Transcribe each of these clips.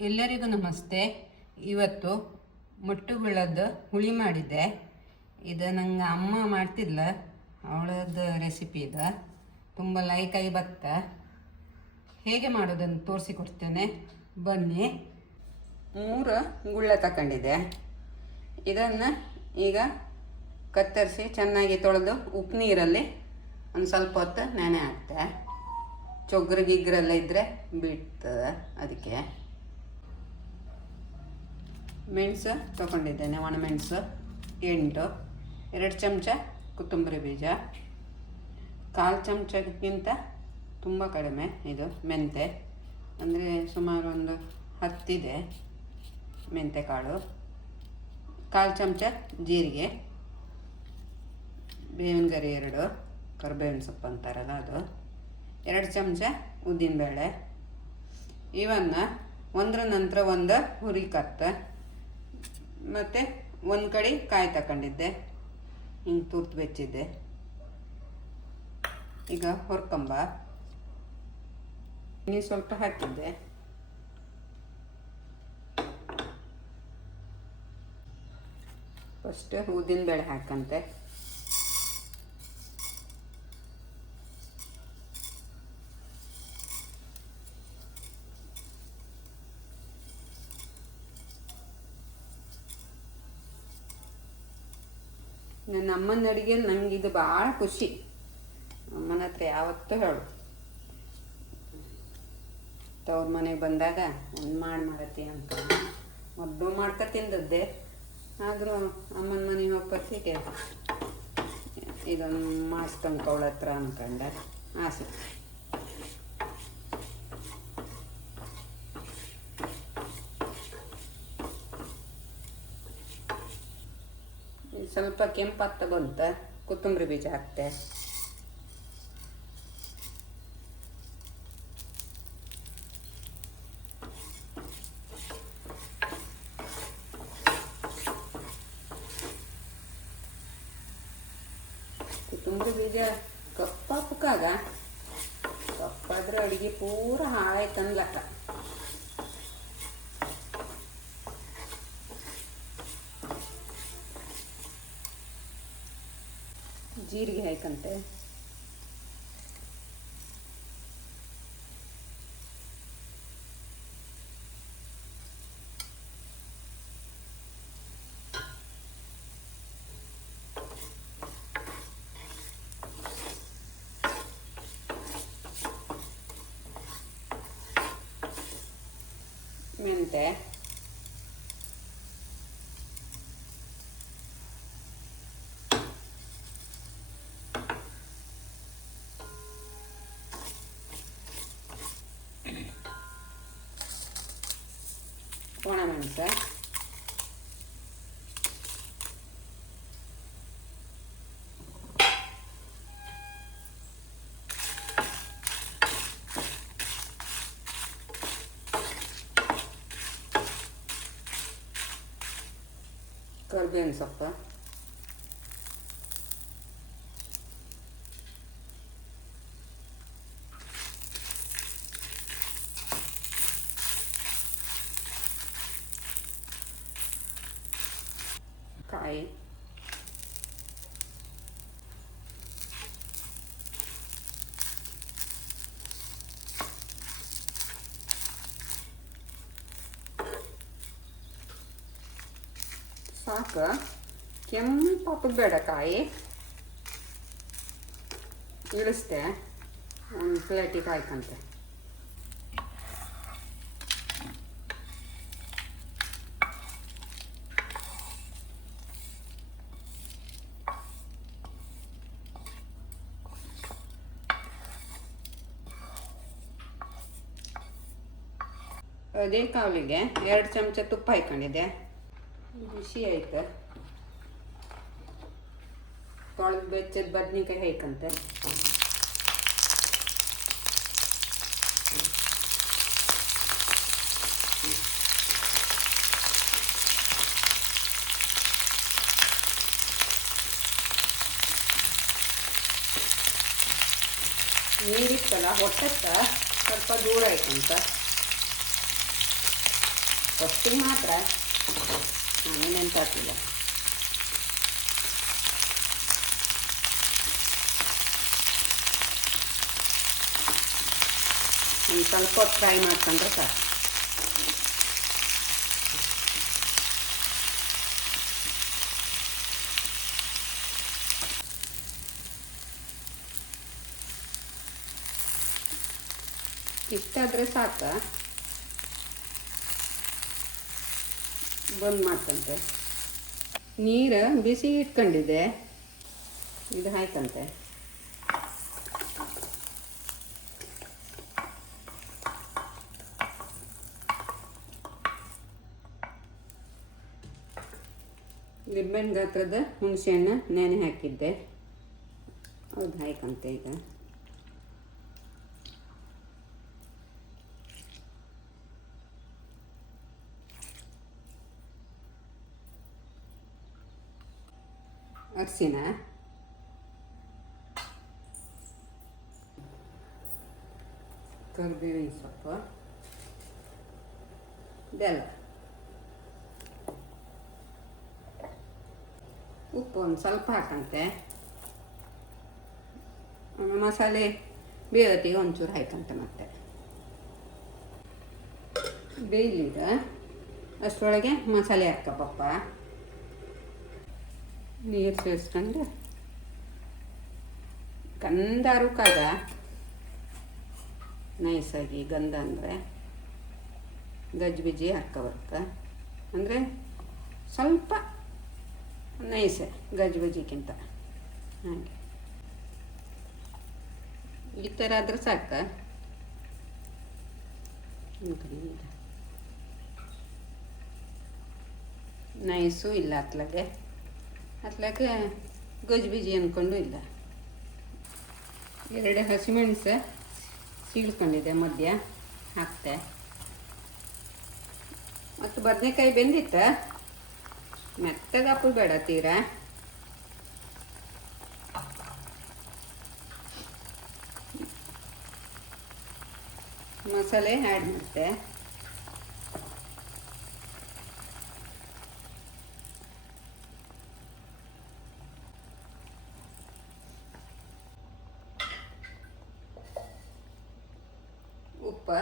ಎಲ್ಲರಿಗೂ ನಮಸ್ತೆ. ಇವತ್ತು ಮೊಟ್ಟುಗಳದ್ದು ಹುಳಿ ಮಾಡಿದ್ದೆ. ಇದು ನಂಗೆ ಅಮ್ಮ ಮಾಡ್ತಿದ್ಲ. ಅವಳದ್ದು ರೆಸಿಪಿ ಇದು. ತುಂಬ ಲೈಕಾಗಿ ಬತ್ತ. ಹೇಗೆ ಮಾಡೋದನ್ನು ತೋರಿಸಿಕೊಡ್ತೇನೆ ಬನ್ನಿ. ಮೂರು ಗುಳ್ಳ ತಗೊಂಡಿದ್ದೆ ಇದನ್ನು ಈಗ ಕತ್ತರಿಸಿ ಚೆನ್ನಾಗಿ ತೊಳೆದು ಉಪ್ಪು ನೀರಲ್ಲಿ ಒಂದು ಸ್ವಲ್ಪ ಹೊತ್ತು ನೆನೆ ಹಾಕ್ತೆ. ಚೊಗ್ರು ಗಿಗ್ರೆಲ್ಲ ಇದ್ದರೆ ಬಿಡ್ತದೆ ಅದಕ್ಕೆ. ಮೆಣಸು ತೊಗೊಂಡಿದ್ದೇನೆ ಒಣಮೆಣಸು ಎಂಟು. ಎರಡು ಚಮಚ ಕೊತ್ತಂಬರಿ ಬೀಜ. ಕಾಲು ಚಮಚಕ್ಕಿಂತ ತುಂಬ ಕಡಿಮೆ ಇದು, ಮೆಂತೆ. ಅಂದರೆ ಸುಮಾರು ಒಂದು ಹತ್ತಿದೆ ಮೆಂತೆ ಕಾಳು ಕಾಲು ಚಮಚ ಜೀರಿಗೆ. ಬೇವಿನ ಗರಿ ಎರಡು, ಕರಿಬೇವಿನ ಸೊಪ್ಪು ಅಂತಾರಲ್ಲ ಅದು. ಎರಡು ಚಮಚ ಉದ್ದಿನಬೇಳೆ. ಇವನ್ನು ಒಂದರ ನಂತರ ಒಂದು ಹುರಿ ಕತ್ತ ಮತ್ತು ಒಂದು ಕಡೆ ಕಾಯಿ ತಗೊಂಡಿದ್ದೆ ಹಿಂಗೆ ತುರ್ತು ಬೆಚ್ಚಿದ್ದೆ. ಈಗ ಹೊರ್ಕಂಬ. ನೀರು ಸ್ವಲ್ಪ ಹಾಕಿದ್ದೆ. ಫಸ್ಟ್ ಉದ್ದಿನಬೇಳೆ ಹಾಕಂತೆ. ನನ್ನ ಅಮ್ಮನ ಅಡುಗೆ ನಂಗೆ ಇದು ಭಾಳ ಖುಷಿ. ಅಮ್ಮನ ಹತ್ರ ಯಾವತ್ತೂ ಹೇಳು. ತವ್ರ ಮನೆಗೆ ಬಂದಾಗ ಒಂದು ಮಾಡಿ ಮಾಡತ್ತಿ ಅಂತ. ಮೊದಲು ಮಾಡ್ಕೊ ತಿಂದದ್ದೆ. ಆದರೂ ಅಮ್ಮನ ಮನೆಗೆ ಹೋಗ್ಬತ್ತಿಗೆ ಇದೊಂದು ಮಾಡಿಸ್ಕೊಂಡು ಹತ್ರ ಅನ್ಕೊಂಡೆ. ಆಸೆ. ಸ್ವಲ್ಪ ಕೆಂಪತ್ತ ಬಂತ. ಕೊತ್ತಂಬರಿ ಬೀಜ ಹಾಕ್ತೆ. ಕೊತ್ತಂಬರಿ ಬೀಜ ಕಪ್ಪ ಕಪ್ಪಾದ್ರೆ ಅಡುಗೆ ಪೂರ ಆಯ್ತು ಅನ್ಲಕ್ಕ ಜೀರಿಗೆ ಹಾಕಂತೆ ಮೆಂತೆ ಒಣಮೆಣಸು ಕರ್ಬೇವಿನ ಸೊಪ್ಪು ಕಾಯಿ ಸಾಕು ಕೆಂಪು ಬೇಡ ಕಾಯಿ ಒಂದು ಪ್ಲೇಟಿಗೆ ಹಾಕಂತೆ ಅದೇ ಕಾವಲಿಗೆ ಎರಡು ಚಮಚ ತುಪ್ಪ ಹಾಕೊಂಡಿದ್ದೆ ಬಿಸಿ ಆಯ್ತು ತೊಳೆದು ಬೆಚ್ಚದ ಬದ್ನಿಕಾಯಿ ಹಾಕಂತೆ ನೀರಿತ್ತಲ್ಲ ಹೊಟ್ಟತ್ತ ಸ್ವಲ್ಪ ದೂರ ಆಯ್ತಂತ ಫಸ್ಟಿಗೆ ಮಾತ್ರ ನಾನು ನೆನ್ಪಾಕಿಲ್ಲ ಒಂದು ಸ್ವಲ್ಪ ಹೊತ್ತು ಫ್ರೈ ಮಾಡ್ಕೊಂಡ್ರೆ ಸಾಕು ಇಷ್ಟಾದರೆ ಸಾಕು ಬಂದ್ ಮಾಡ್ತಂತೆ. ನೀರು ಬಿಸಿ ಇಟ್ಕೊಂಡಿದ್ದೆ. ಇದು ಹಾಯ್ತಂತೆ. ಲಿಂಬೆಹಣ್ಣು ಗಾತ್ರದ ಹುಣಸೆಹಣ್ಣು ನೆನೆ ಹಾಕಿದ್ದೆ. ಅದು ಹಾಯ್ಕಂತೆ ಈಗ. ಅರಿಶಿನ ಕರಿಬೇವಿನ ಸೊಪ್ಪು ಬೆಲ್ಲ ಉಪ್ಪು ಒಂದು ಸ್ವಲ್ಪ ಹಾಕಂತೆ ಮಸಾಲೆ ಬೇವತ್ತಿಗೆ ಒಂಚೂರು ಹಾಕಂತೆ ಮತ್ತೆ ಬೇಯಿದ ಅಷ್ಟರೊಳಗೆ ಮಸಾಲೆ ಹಾಕಪ್ಪ ನೀರು ಸೇರಿಸ್ಕೊಂಡು ಗಂಧ ರುಕಾಗ ನೈಸಾಗಿ ಗಂಧ ಅಂದರೆ ಗಜ್ಬಿಜಿ ಹಾಕೋಬರ್ತ ಅಂದರೆ ಸ್ವಲ್ಪ ನೈಸೆ ಗಜ್ಬಜಿಗಿಂತ. ಹಾಗೆ. ಈ ಥರ ಆದರೆ ಸಾಕ. ನೈಸು ಇಲ್ಲ ಅತ್ಲಾಗೆ. ಅತ್ಲಾಗೆ ಬೀಜಿ ಅಂದ್ಕೊಂಡು ಇಲ್ಲ. ಎರಡು ಹಸಿಮೆಣಸು ಸೀಳ್ಕೊಂಡಿದೆ ಮಧ್ಯ, ಹಾಕ್ತೆ. ಮತ್ತು ಬದನೆಕಾಯಿ ಬೆಂದಿತ್ತ? ಮೆತ್ತಗಾಪು ಬೇಡ ತೀರಾ? ಮಸಾಲೆ ಆ್ಯಡ್ ಮಾಡ್ತೆ. ಉಪ್ಪ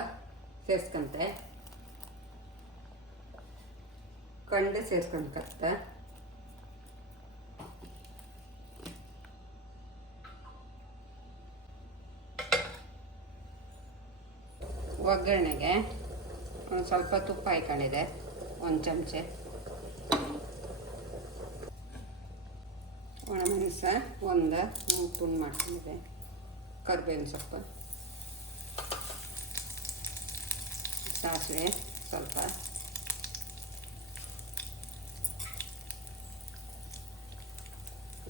ಸೇರ್ಸ್ಕೊಂತೆ. ಕಂಡು ಸೇರ್ಸ್ಕೊಂಡ್ಕತ್ತ ಒಗ್ಗರಣೆಗೆ ಒಂದು ಸ್ವಲ್ಪ ತುಪ್ಪ ಹಾಕೊಂಡಿದೆ ಒಂದು ಚಮಚೆ. ಒಣಮೆಣಸ ಒಂದು, ಮೂರು ತುಂಡು ಮಾಡ್ಕೊಂಡಿದೆ. ಕರ್ಬೇವಿನ ಸೊಪ್ಪು. ಸಾಸಿವೆ ಸ್ವಲ್ಪ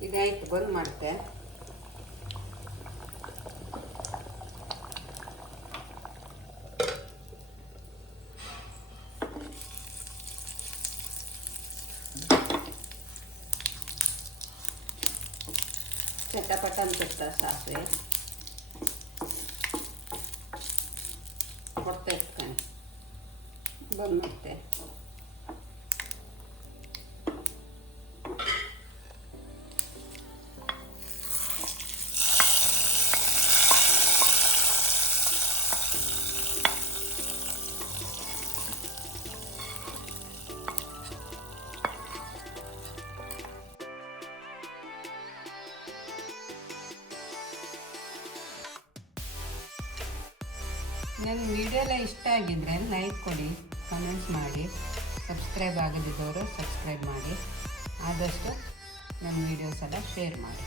ಇದಾಯ್ತು ಬಂದ್ ಮಾಡ್ತೆ ಚಟಪಟ ಅನ್ಸುತ್ತ ಸಾಸಿವೆ ಹೊಟ್ಟೆ ಇಟ್ಕೊಂಡು ಬಂದ್ ಮಾಡ್ತೆ ನನ್ನ ವಿಡಿಯೋ ಎಲ್ಲ ಇಷ್ಟ ಆಗಿದ್ರೆ ಲೈಕ್ ಕೊಡಿ. ಕಮೆಂಟ್ಸ್ ಮಾಡಿ. ಸಬ್ಸ್ಕ್ರೈಬ್ ಆಗದಿದ್ದವರು ಸಬ್ಸ್ಕ್ರೈಬ್ ಮಾಡಿ. ಆದಷ್ಟು ನಮ್ಮ ವೀಡಿಯೋಸ್ ಎಲ್ಲ ಶೇರ್ ಮಾಡಿ.